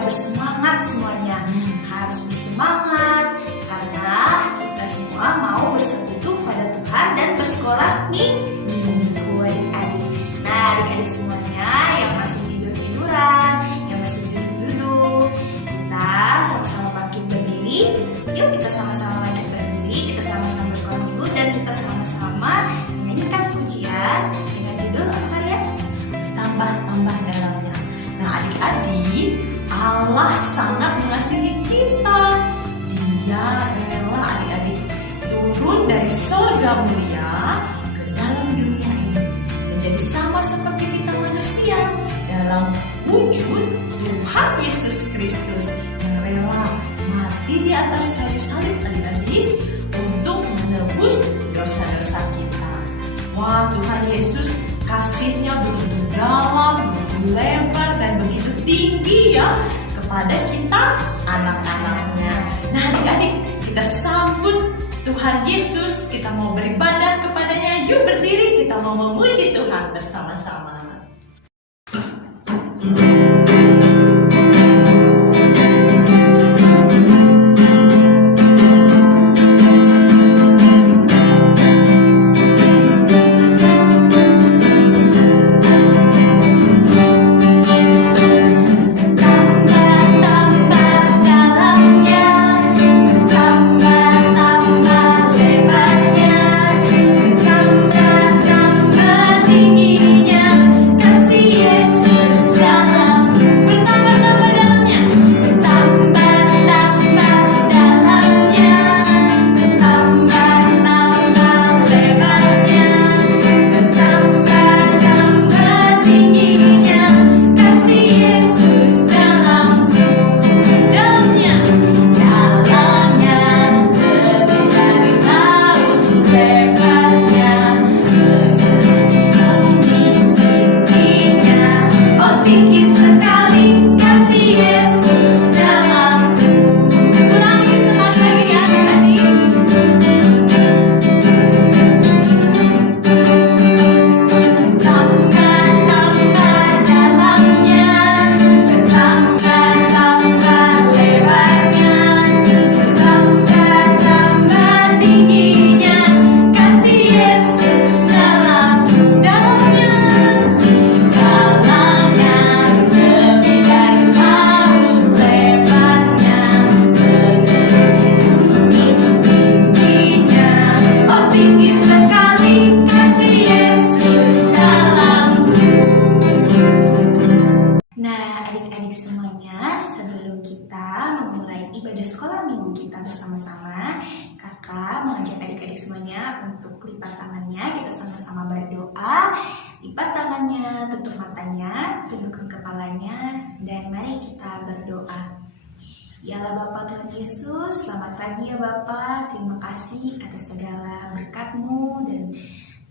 Bersemangat semuanya, harus bersemangat karena kita semua mau bersekutu pada Tuhan dan bersekolah minggu adik-adik. Nah adik-adik semuanya yang masih tidur-tiduran, yang masih duduk-duduk, kita sama-sama bangkit berdiri. Yuk kita sama-sama bangkit berdiri, kita sama-sama bersekolah minggu dan kita sama-sama menyanyikan pujian dengan judul apa ya? Tambah-tambah dalamnya. Nah adik-adik, Allah sangat mengasihi kita. Dia rela adik-adik turun dari surga mulia ke dalam dunia ini menjadi sama seperti kita manusia dalam wujud Tuhan Yesus Kristus yang rela mati di atas kayu salib adik-adik untuk menebus dosa-dosa kita. Wah, Tuhan Yesus kasihnya begitu dalam, begitu lebar, dan begitu tinggi ya kepada kita anak-anaknya. Nah adik-adik, kita sambut Tuhan Yesus, kita mau beribadah kepadanya. Yuk berdiri, kita mau memuji Tuhan bersama-sama. bersama-sama. Kakak mengajak adik-adik semuanya untuk lipat tangannya. Kita sama-sama berdoa. Lipat tangannya, tutup matanya, tundukkan kepalanya, dan mari kita berdoa. Ya Allah Bapa Tuhan Yesus, selamat pagi ya Bapa. Terima kasih atas segala berkat-Mu dan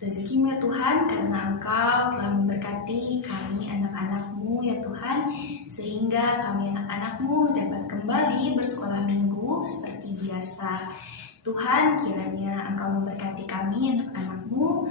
rezeki-Mu ya Tuhan, karena Engkau telah memberkati kami anak-anak-Mu ya Tuhan, sehingga kami anak-anak-Mu dapat kembali bersekolah minggu seperti biasa. Tuhan, kiranya Engkau memberkati kami anak-anak-Mu.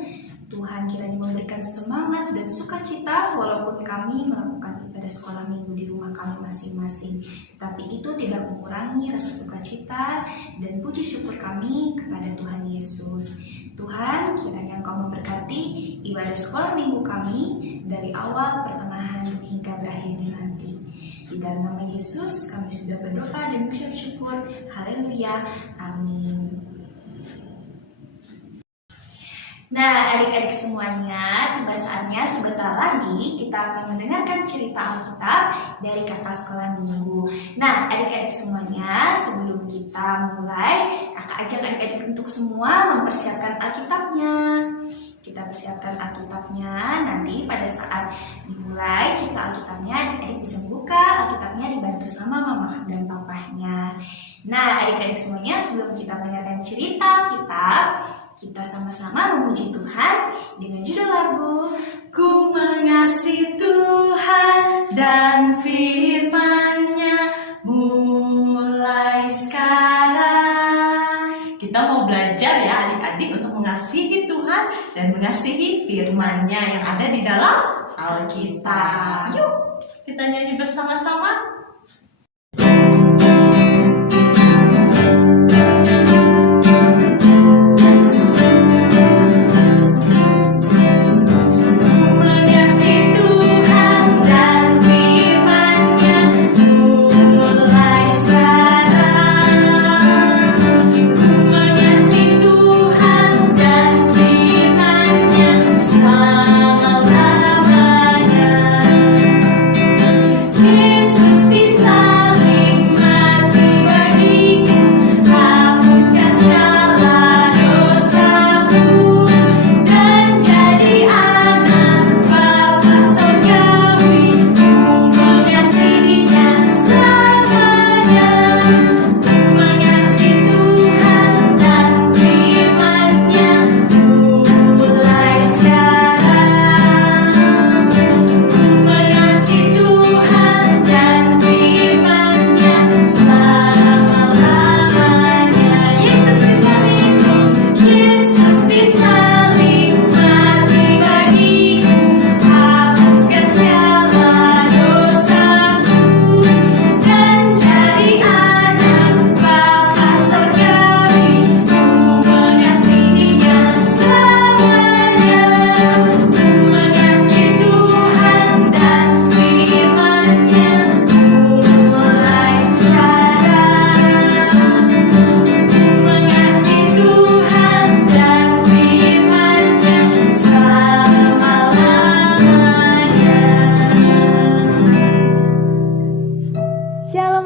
Tuhan, kiranya memberikan semangat dan sukacita walaupun kami melakukan ibadah sekolah minggu di rumah kami masing-masing. Tapi itu tidak mengurangi rasa sukacita dan puji syukur kami kepada Tuhan Yesus. Tuhan, kiranya Engkau memberkati ibadah sekolah minggu kami dari awal, pertengahan, hingga berakhirnya nanti. Di dalam nama Yesus kami sudah berdoa dan mengucap syukur. Haleluya. Amin. Nah, adik-adik semuanya, tiba saatnya sebentar lagi kita akan mendengarkan cerita Alkitab dari kakak sekolah minggu. Nah, adik-adik semuanya, sebelum kita mulai, kakak ajak adik-adik untuk semua mempersiapkan Alkitabnya. Kita persiapkan Alkitabnya, nanti pada saat dimulai cerita Alkitabnya, adik-adik bisa membuka Alkitabnya dibantu sama mama dan papahnya. Nah, adik-adik semuanya, sebelum kita mendengarkan cerita Alkitab, kita sama-sama memuji Tuhan dengan judul lagu Ku mengasihi Tuhan dan firman-Nya mulai sekarang. Kita mau belajar ya adik-adik untuk mengasihi Tuhan dan mengasihi firman-Nya yang ada di dalam Alkitab. Yuk, kita nyanyi bersama-sama.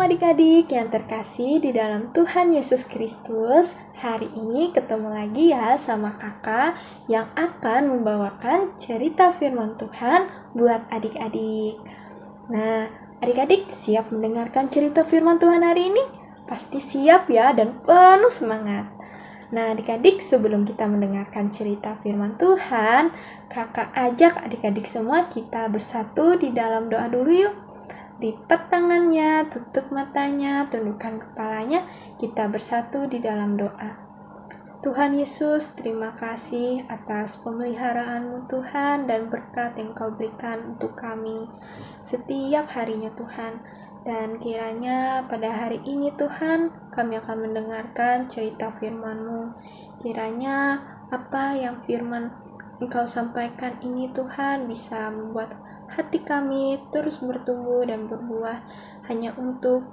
Adik-adik yang terkasih di dalam Tuhan Yesus Kristus, hari ini ketemu lagi ya sama kakak yang akan membawakan cerita firman Tuhan buat adik-adik. Nah, adik-adik siap mendengarkan cerita firman Tuhan hari ini? Pasti siap ya dan penuh semangat. Nah, adik-adik, sebelum kita mendengarkan cerita firman Tuhan, kakak ajak adik-adik semua kita bersatu di dalam doa dulu yuk. Lipat tangannya, tutup matanya, tundukkan kepalanya, kita bersatu di dalam doa. Tuhan Yesus, terima kasih atas pemeliharaan-Mu Tuhan dan berkat yang Kau berikan untuk kami setiap harinya Tuhan. Dan kiranya pada hari ini Tuhan, kami akan mendengarkan cerita firman-Mu. Kiranya apa yang firman Engkau sampaikan ini Tuhan bisa membuat hati kami terus bertumbuh dan berbuah hanya untuk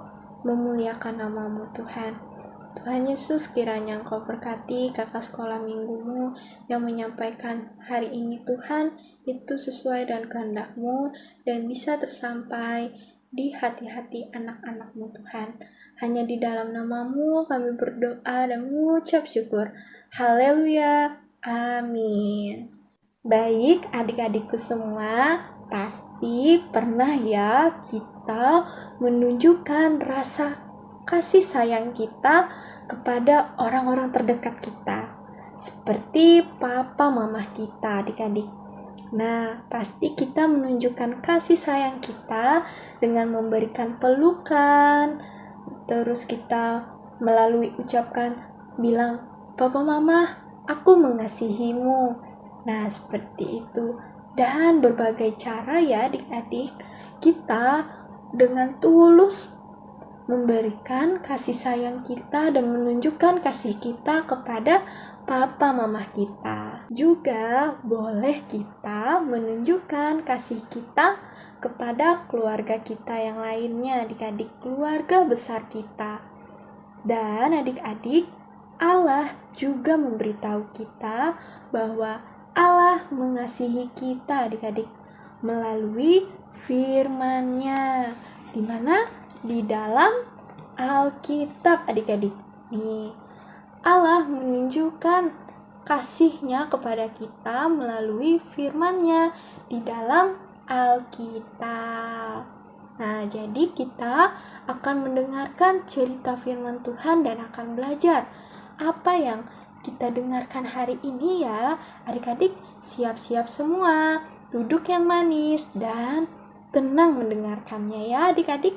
memuliakan nama-Mu Tuhan. Tuhan Yesus, kiranya Engkau berkati kakak sekolah minggumu yang menyampaikan hari ini Tuhan, itu sesuai dan kehendak-Mu dan bisa tersampai di hati-hati anak-anak-Mu Tuhan. Hanya di dalam nama-Mu kami berdoa dan mengucap syukur. Haleluya. Amin. Baik adik-adikku semua, pasti pernah ya kita menunjukkan rasa kasih sayang kita kepada orang-orang terdekat kita. Seperti papa mama kita adik-adik. Nah, pasti kita menunjukkan kasih sayang kita dengan memberikan pelukan. Terus kita melalui ucapan bilang, "Papa mama, aku mengasihimu." Nah, seperti itu. Dan berbagai cara ya adik-adik, kita dengan tulus memberikan kasih sayang kita dan menunjukkan kasih kita kepada papa mama kita. Juga boleh kita menunjukkan kasih kita kepada keluarga kita yang lainnya, adik-adik, keluarga besar kita. Dan adik-adik, Allah juga memberitahu kita bahwa Allah mengasihi kita, adik-adik, melalui firman-Nya. Di mana? Di dalam Alkitab, adik-adik. Nih, Allah menunjukkan kasih-Nya kepada kita melalui firman-Nya di dalam Alkitab. Nah, jadi kita akan mendengarkan cerita firman Tuhan dan akan belajar apa yang kita dengarkan hari ini ya. Adik-adik, siap-siap semua, duduk yang manis dan tenang mendengarkannya ya adik-adik.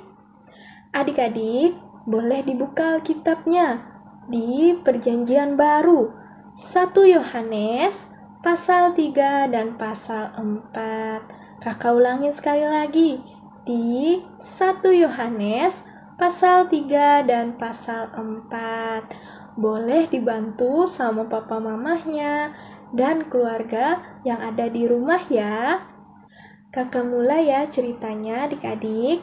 Adik-adik, boleh dibuka Alkitabnya di Perjanjian Baru 1 Yohanes pasal 3 dan pasal 4. Kakak ulangin sekali lagi, di 1 Yohanes pasal 3 dan pasal 4. Boleh dibantu sama papa mamahnya dan keluarga yang ada di rumah ya. Kakak mulai ya ceritanya adik-adik.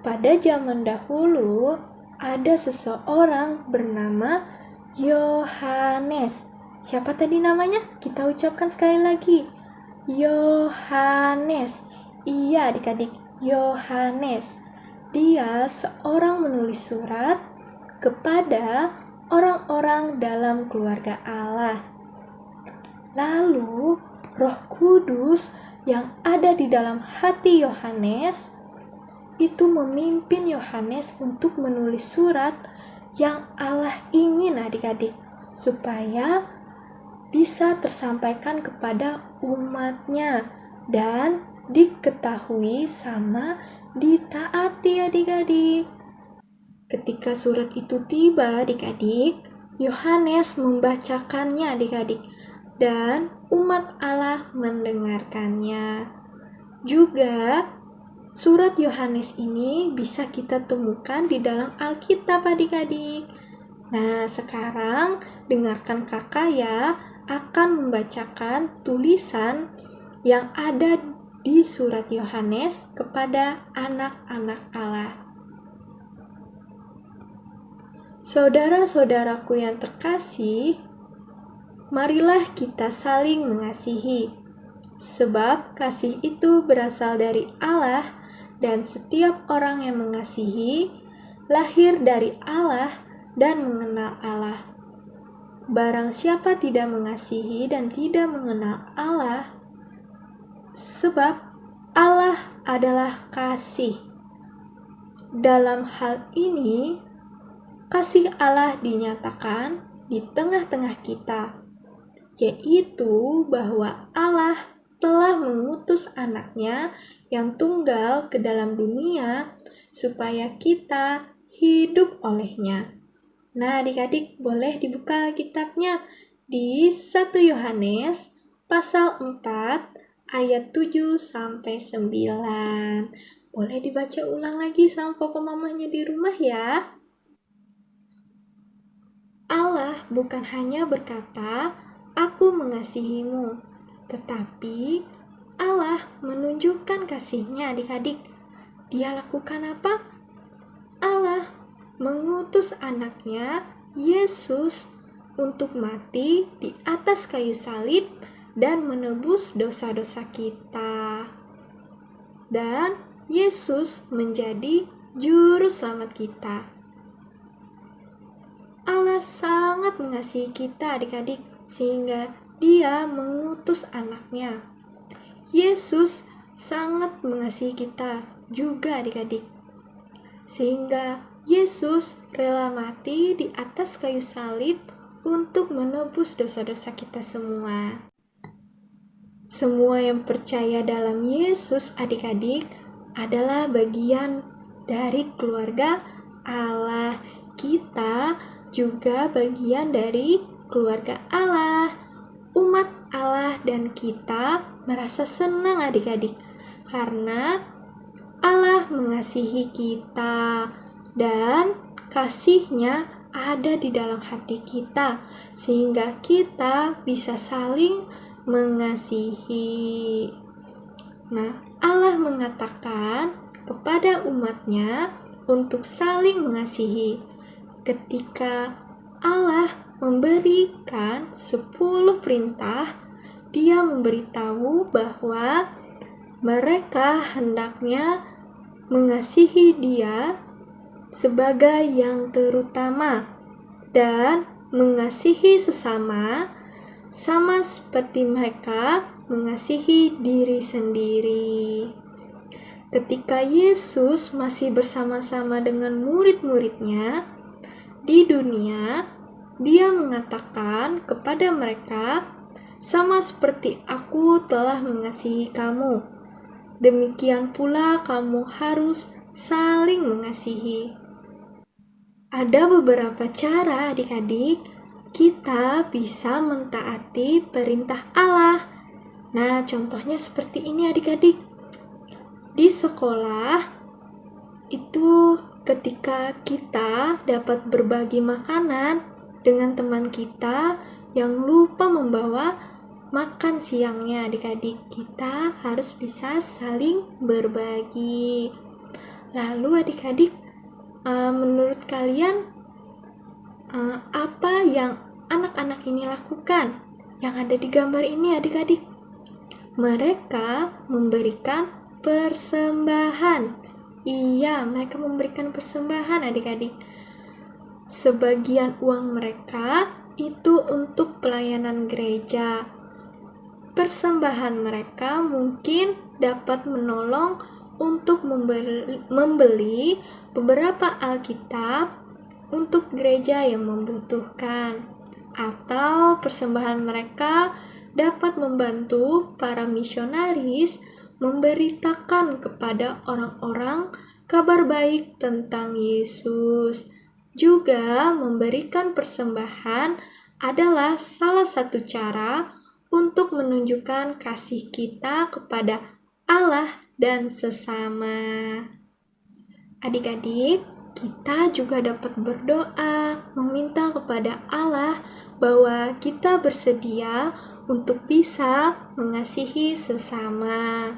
Pada zaman dahulu ada seseorang bernama Yohanes. Siapa tadi namanya? Kita ucapkan sekali lagi. Yohanes. Iya adik-adik, Yohanes. Dia seorang menulis surat kepada orang-orang dalam keluarga Allah. Lalu Roh Kudus yang ada di dalam hati Yohanes itu memimpin Yohanes untuk menulis surat yang Allah ingin adik-adik supaya bisa tersampaikan kepada umatnya dan diketahui sama ditaati adik-adik. Ketika surat itu tiba adik-adik, Yohanes membacakannya adik-adik dan umat Allah mendengarkannya. Juga surat Yohanes ini bisa kita temukan di dalam Alkitab adik-adik. Nah, sekarang dengarkan kakak ya, akan membacakan tulisan yang ada di surat Yohanes kepada anak-anak Allah. Saudara-saudaraku yang terkasih, marilah kita saling mengasihi, sebab kasih itu berasal dari Allah, dan setiap orang yang mengasihi lahir dari Allah dan mengenal Allah. Barang siapa tidak mengasihi dan tidak mengenal Allah, sebab Allah adalah kasih. Dalam hal ini, kasih Allah dinyatakan di tengah-tengah kita, yaitu bahwa Allah telah mengutus anaknya yang tunggal ke dalam dunia supaya kita hidup olehnya. Nah adik-adik boleh dibuka Alkitabnya di 1 Yohanes pasal 4 ayat 7 sampai 9. Boleh dibaca ulang lagi sama papa mamanya di rumah ya. Allah bukan hanya berkata, "Aku mengasihimu," tetapi Allah menunjukkan kasih-Nya adik-adik. Dia lakukan apa? Allah mengutus anaknya, Yesus, untuk mati di atas kayu salib dan menebus dosa-dosa kita. Dan Yesus menjadi juru selamat kita. Allah sangat mengasihi kita adik-adik, sehingga Dia mengutus anaknya. Yesus sangat mengasihi kita juga adik-adik, sehingga Yesus rela mati di atas kayu salib untuk menebus dosa-dosa kita semua. Semua yang percaya dalam Yesus adik-adik adalah bagian dari keluarga Allah. Kita juga bagian dari keluarga Allah, umat Allah, dan kita merasa senang adik-adik karena Allah mengasihi kita dan kasih-Nya ada di dalam hati kita, sehingga kita bisa saling mengasihi. Nah, Allah mengatakan kepada umatnya untuk saling mengasihi. Ketika Allah memberikan 10 perintah, Dia memberitahu bahwa mereka hendaknya mengasihi Dia sebagai yang terutama dan mengasihi sesama sama seperti mereka mengasihi diri sendiri. Ketika Yesus masih bersama-sama dengan murid-muridnya di dunia, Dia mengatakan kepada mereka, "Sama seperti Aku telah mengasihi kamu, demikian pula kamu harus saling mengasihi." Ada beberapa cara adik-adik kita bisa mentaati perintah Allah. Nah, contohnya seperti ini adik-adik. Di sekolah itu ketika kita dapat berbagi makanan dengan teman kita yang lupa membawa makan siangnya, adik-adik, kita harus bisa saling berbagi. Lalu adik-adik, menurut kalian apa yang anak-anak ini lakukan yang ada di gambar ini adik-adik? Mereka memberikan persembahan. Iya, mereka memberikan persembahan adik-adik. Sebagian uang mereka itu untuk pelayanan gereja. Persembahan mereka mungkin dapat menolong untuk membeli beberapa Alkitab untuk gereja yang membutuhkan, atau persembahan mereka dapat membantu para misionaris memberitakan kepada orang-orang kabar baik tentang Yesus. Juga memberikan persembahan adalah salah satu cara untuk menunjukkan kasih kita kepada Allah dan sesama. Adik-adik, kita juga dapat berdoa, meminta kepada Allah bahwa kita bersedia untuk bisa mengasihi sesama.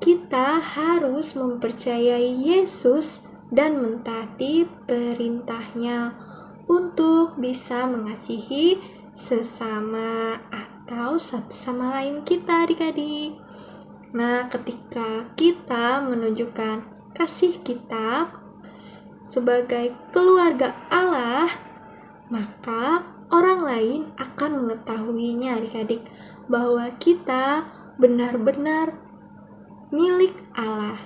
Kita harus mempercayai Yesus dan mentaati perintahnya untuk bisa mengasihi sesama atau satu sama lain kita adik-adik. Nah, ketika kita menunjukkan kasih kita sebagai keluarga Allah, maka orang lain akan mengetahuinya adik-adik bahwa kita benar-benar milik Allah.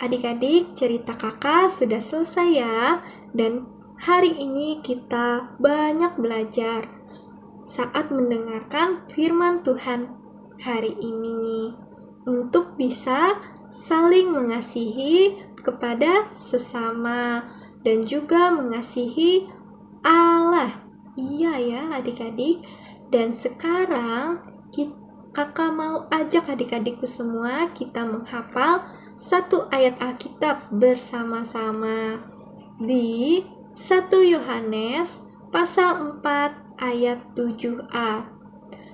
Adik-adik, cerita kakak sudah selesai ya, dan hari ini kita banyak belajar saat mendengarkan firman Tuhan hari ini untuk bisa saling mengasihi kepada sesama dan juga mengasihi Allah. Iya ya adik-adik. Dan sekarang kakak mau ajak adik-adikku semua kita menghafal satu ayat Alkitab bersama-sama di 1 Yohanes pasal 4 ayat 7a.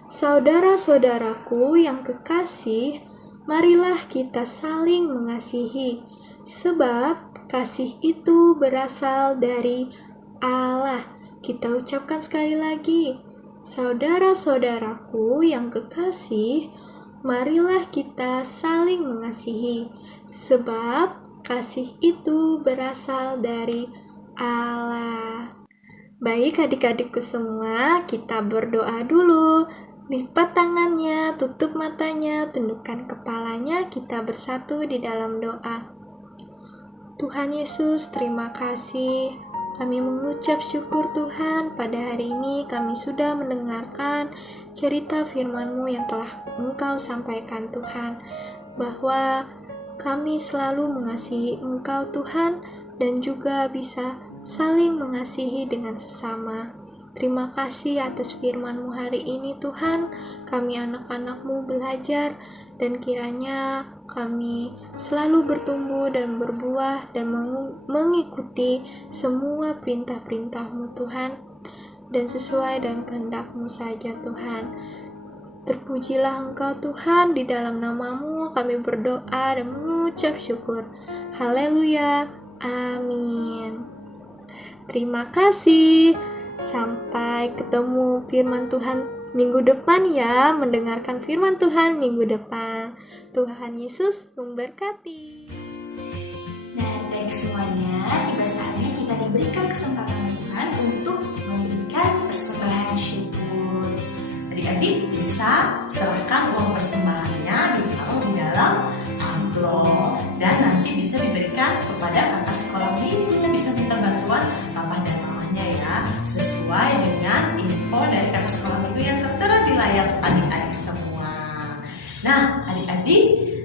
Saudara-saudaraku yang kekasih, marilah kita saling mengasihi, sebab kasih itu berasal dari Allah. Kita ucapkan sekali lagi, saudara-saudaraku yang kekasih, marilah kita saling mengasihi, sebab kasih itu berasal dari Allah. Baik adik-adikku semua, kita berdoa dulu. Lipat tangannya, tutup matanya, tundukkan kepalanya, kita bersatu di dalam doa. Tuhan Yesus, terima kasih. Kami mengucap syukur Tuhan, pada hari ini kami sudah mendengarkan cerita firman-Mu yang telah Engkau sampaikan Tuhan, bahwa kami selalu mengasihi Engkau Tuhan, dan juga bisa saling mengasihi dengan sesama. Terima kasih atas firman-Mu hari ini Tuhan. Kami anak-anak-Mu belajar dan kiranya kami selalu bertumbuh dan berbuah dan mengikuti semua perintah-perintah-Mu Tuhan dan sesuai dengan kehendak-Mu saja Tuhan. Terpujilah Engkau Tuhan, di dalam nama-Mu kami berdoa dan mengucap syukur. Haleluya, amin. Terima kasih. Sampai ketemu firman Tuhan minggu depan ya, mendengarkan firman Tuhan minggu depan. Tuhan Yesus memberkati. Nah, adik-adik semuanya, tiba saatnya kita diberikan kesempatan Tuhan untuk memberikan persembahan syukur. Adik-adik bisa serahkan uang persembahannya ditaruh di dalam amplop dan nanti bisa diberikan kepada kakak sekolah minggu. Bisa minta bantuan papa dan mamanya ya, sesuai dengan info dari kakak sekolah minggu yang tertera di layar adik-adik semua. Nah, adik-adik,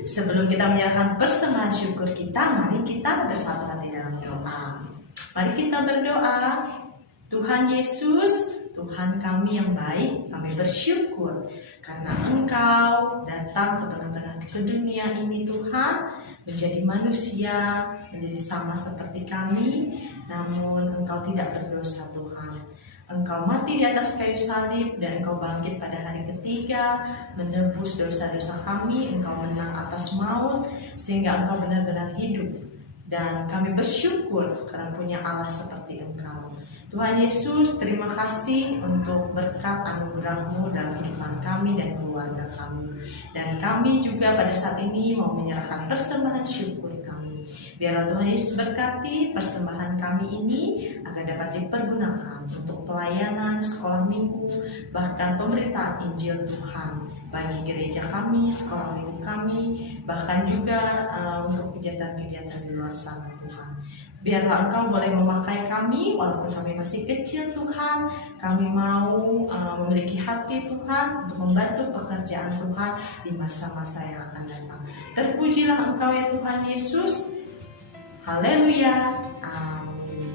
sebelum kita menyerahkan persembahan syukur kita, mari kita bersatu hati dalam doa. Mari kita berdoa. Tuhan Yesus, Tuhan kami yang baik, kami bersyukur karena Engkau datang ke tengah-tengah ke dunia ini Tuhan, menjadi manusia, menjadi sama seperti kami, namun Engkau tidak berdosa Tuhan. Engkau mati di atas kayu salib dan Engkau bangkit pada hari ketiga, menebus dosa-dosa kami. Engkau menang atas maut sehingga Engkau benar-benar hidup. Dan kami bersyukur karena punya Allah seperti Engkau. Tuhan Yesus, terima kasih untuk berkat anugerah-Mu dalam kehidupan kami dan keluarga kami. Dan kami juga pada saat ini mau menyerahkan persembahan syukur kami. Biarlah Tuhan Yesus berkati persembahan kami ini agar dapat dipergunakan untuk pelayanan sekolah minggu, bahkan pemberitaan Injil Tuhan bagi gereja kami, sekolah minggu kami, bahkan juga untuk kegiatan-kegiatan di luar sana Tuhan. Biarlah Engkau boleh memakai kami walaupun kami masih kecil Tuhan. Kami mau memiliki hati Tuhan untuk membantu pekerjaan Tuhan di masa-masa yang akan datang. Terpujilah Engkau ya Tuhan Yesus. Haleluya. Amin.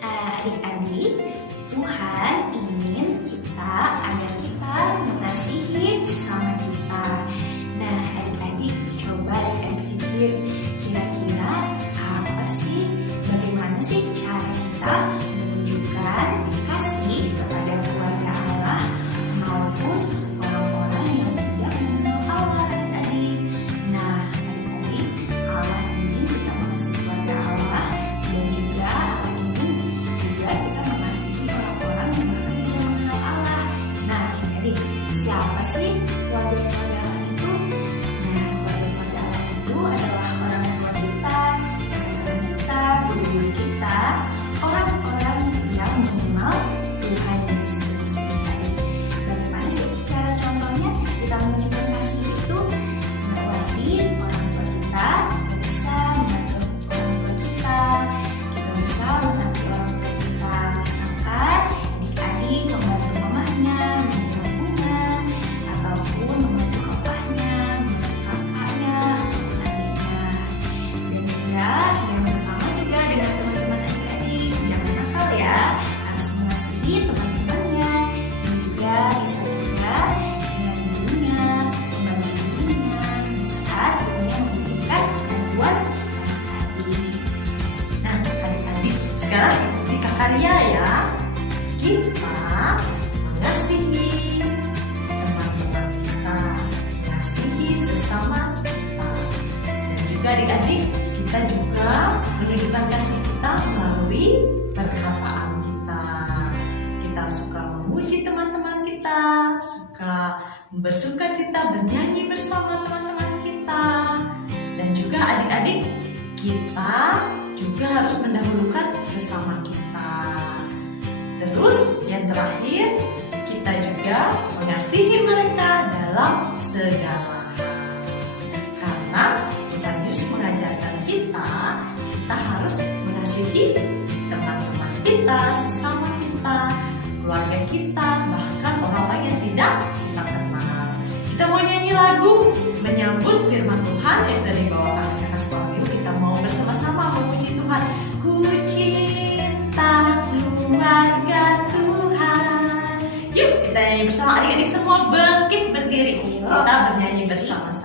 Adik-adik, Tuhan ingin kita agar kita mengasihi sesama kita. Nah, adik-adik coba adik-adik pikir, kira-kira apa sih, bagaimana sih cara kita menunjukkan kasih kepada keluarga Allah maupun orang-orang yang tidak mengenal Allah, adik-adik. Nah, adik-adik, Allah ingin kita mengasihi keluarga Allah dan juga Allah ingin juga kita mengasihi orang-orang yang bahkan tidak mengenal Allah. Nah, adik-adik, siapa sih keluarga-keluarga Allah itu? Nah, keluarga-keluarga Allah itu adalah orang tua kita, teman-teman kita, guru-guru kita, orang-orang yang mengenal Tuhan Yesus. Bagaimana sih cara contohnya kita menunjukkan kasih itu? Nah, berarti orang tua kita bisa membantu orang tua kita bisa membantu orang tua kita. Misalkan adik-adik membantu mamahnya menyiram bunga, ataupun membantu papahnya, membantu kakaknya, adiknya. Dan juga yang bersama juga dengan teman-teman adik-adik, jangan nakal ya, harus mengasihi teman-temannya. Dan juga bisa juga dengan gurunya, membantu gurunya di saat gurunya membutuhkan bantuan adik-adik. Nah, adik-adik, sekarang ikuti Kakak Ria ya. Kita mengasihi teman-teman kita, mengasihi sesama kita. Dan juga adik-adik, kita juga menunjukkan kasih kita melalui perkataan kita. Kita suka memuji teman-teman kita, suka bersuka cita bernyanyi bersama teman-teman kita. Dan juga adik-adik, kita juga harus mendahulukan sesama kita. Terus yang terakhir, kita juga mengasihi mereka dalam segala hal. Karena Tuhan Yesus mengajarkan kita harus mengasihi teman-teman kita, sesama kita, keluarga kita, bahkan orang lain yang tidak kita kenal. Kita mau nyanyi lagu menyambut firman Tuhan yang sudah dibawakan oleh kakak sekolah minggu. Kita mau bersama-sama memuji Tuhan. Ku cinta kita nyanyi bersama, adik-adik semua bangkit berdiri. Kita bernyanyi bersama-sama.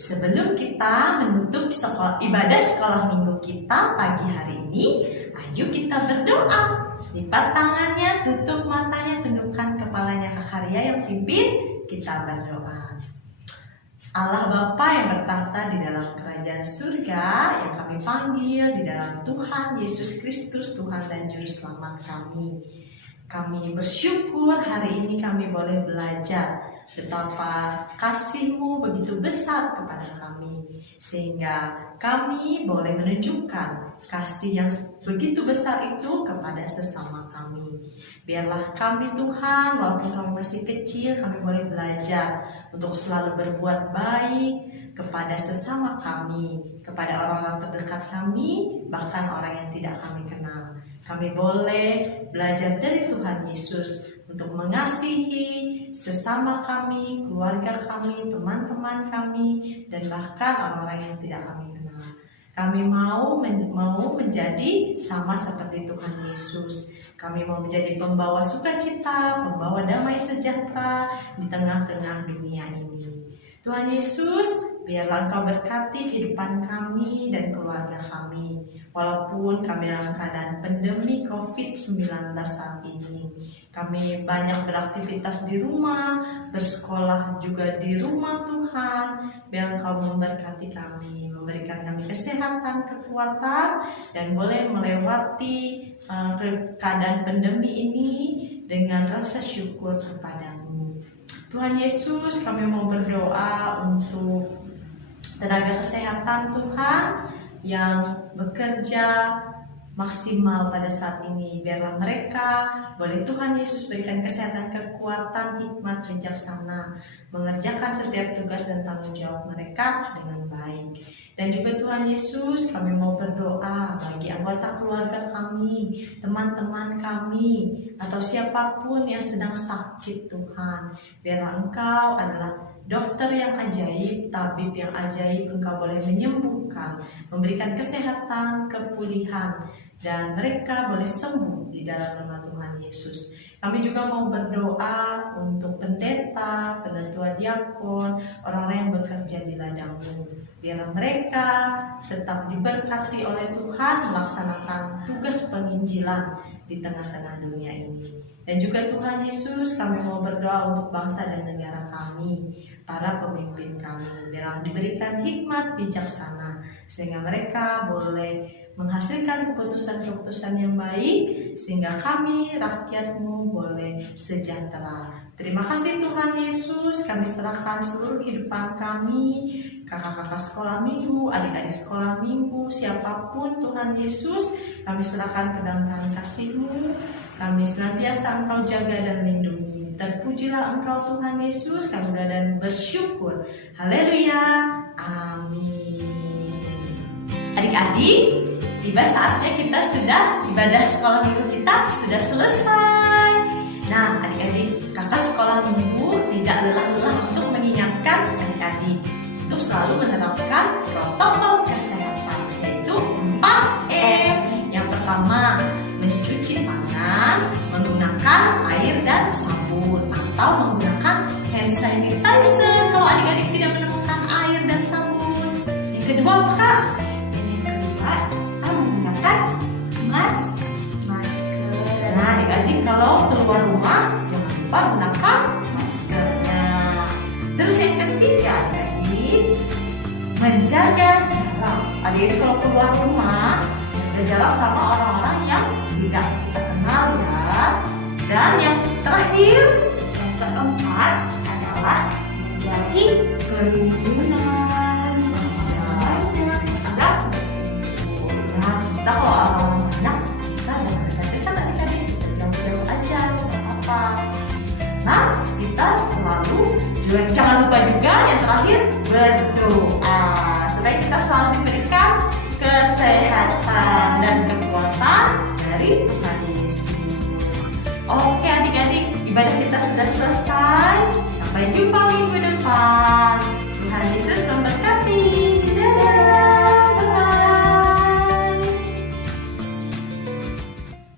Sebelum kita menutup ibadah sekolah minggu kita pagi hari ini, ayo kita berdoa. Lipat tangannya, tutup matanya, tundukkan kepalanya ke Karya yang pimpin. Kita berdoa. Allah Bapa yang bertahta di dalam kerajaan surga, yang kami panggil di dalam Tuhan Yesus Kristus, Tuhan dan Juru Selamat kami. Kami bersyukur hari ini kami boleh belajar betapa kasih-Mu begitu besar kepada kami, sehingga kami boleh menunjukkan kasih yang begitu besar itu kepada sesama kami. Biarlah kami Tuhan, walaupun kami masih kecil, kami boleh belajar untuk selalu berbuat baik kepada sesama kami, kepada orang-orang terdekat kami, bahkan orang yang tidak kami kenal. Kami boleh belajar dari Tuhan Yesus untuk mengasihi sesama kami, keluarga kami, teman-teman kami, dan bahkan orang-orang yang tidak kami kenal. Kami mau menjadi sama seperti Tuhan Yesus. Kami mau menjadi pembawa sukacita, pembawa damai sejahtera di tengah-tengah dunia ini. Tuhan Yesus, biarlah Engkau berkati kehidupan kami dan keluarga kami. Walaupun kami dalam keadaan pandemi COVID-19 saat ini, kami banyak beraktivitas di rumah, bersekolah juga di rumah Tuhan. Biar Engkau memberkati kami, memberikan kami kesehatan, kekuatan, dan boleh melewati keadaan pandemi ini dengan rasa syukur kepadamu. Tuhan Yesus, kami mau berdoa untuk tenaga kesehatan Tuhan yang bekerja maksimal pada saat ini. Biarlah mereka boleh Tuhan Yesus berikan kesehatan, kekuatan, hikmat, bijaksana, mengerjakan setiap tugas dan tanggung jawab mereka dengan baik. Dan juga Tuhan Yesus, kami mau berdoa bagi anggota keluarga kami, teman-teman kami, atau siapapun yang sedang sakit Tuhan. Biarlah Engkau adalah dokter yang ajaib, tabib yang ajaib. Engkau boleh menyembuhkan, memberikan kesehatan, kepulihan, dan mereka boleh sembuh di dalam nama Tuhan Yesus. Kami juga mau berdoa untuk pendeta, penatua diakon, orang-orang yang bekerja di ladang-Mu. Biarlah mereka tetap diberkati oleh Tuhan melaksanakan tugas penginjilan di tengah-tengah dunia ini. Dan juga Tuhan Yesus, kami mau berdoa untuk bangsa dan negara kami, para pemimpin kami. Biarlah diberikan hikmat bijaksana, sehingga mereka boleh menghasilkan keputusan-keputusan yang baik, sehingga kami rakyat-Mu boleh sejahtera. Terima kasih Tuhan Yesus, kami serahkan seluruh kehidupan kami, kakak-kakak sekolah minggu, adik-adik sekolah minggu, siapapun Tuhan Yesus, kami serahkan ke dalam tangan kasih-Mu. Kami senantiasa Engkau jaga dan lindungi. Terpujilah Engkau Tuhan Yesus, kami berdoa dan bersyukur. Haleluya. Amin. Adik-adik, tiba saatnya kita sudah ibadah sekolah minggu kita sudah selesai. Nah, adik-adik, kakak sekolah minggu tidak lelah-lelah untuk mengingatkan adik-adik untuk selalu menerapkan protokol kesehatan, yaitu 4M. Yang pertama, mencuci tangan menggunakan air dan sabun atau menggunakan hand sanitizer kalau adik-adik tidak menemukan air dan sabun. Yang kedua apa, Kak? Dan yang kedua, kita menggunakan masker. Nah, adik-adik kalau keluar rumah jangan lupa gunakan maskernya. Terus yang ketiga, adik-adik, menjaga jarak. Adik-adik kalau keluar rumah jaga jarak sama orang-orang yang tidak kita kenal ya. Dan yang terakhir, Yang keempat adalah menjauhi kerumunan. Nah, kita kalau orang banyak, kita jangan dekat-dekat adik-adik, jauh-jauh aja, nggak apa-apa. Nah, kita selalu juga jangan lupa juga yang terakhir berdoa supaya kita selalu diberikan kesehatan dan kekuatan dari Tuhan Yesus. Oke adik-adik, ibadah kita sudah selesai. Sampai jumpa minggu depan. Tuhan Yesus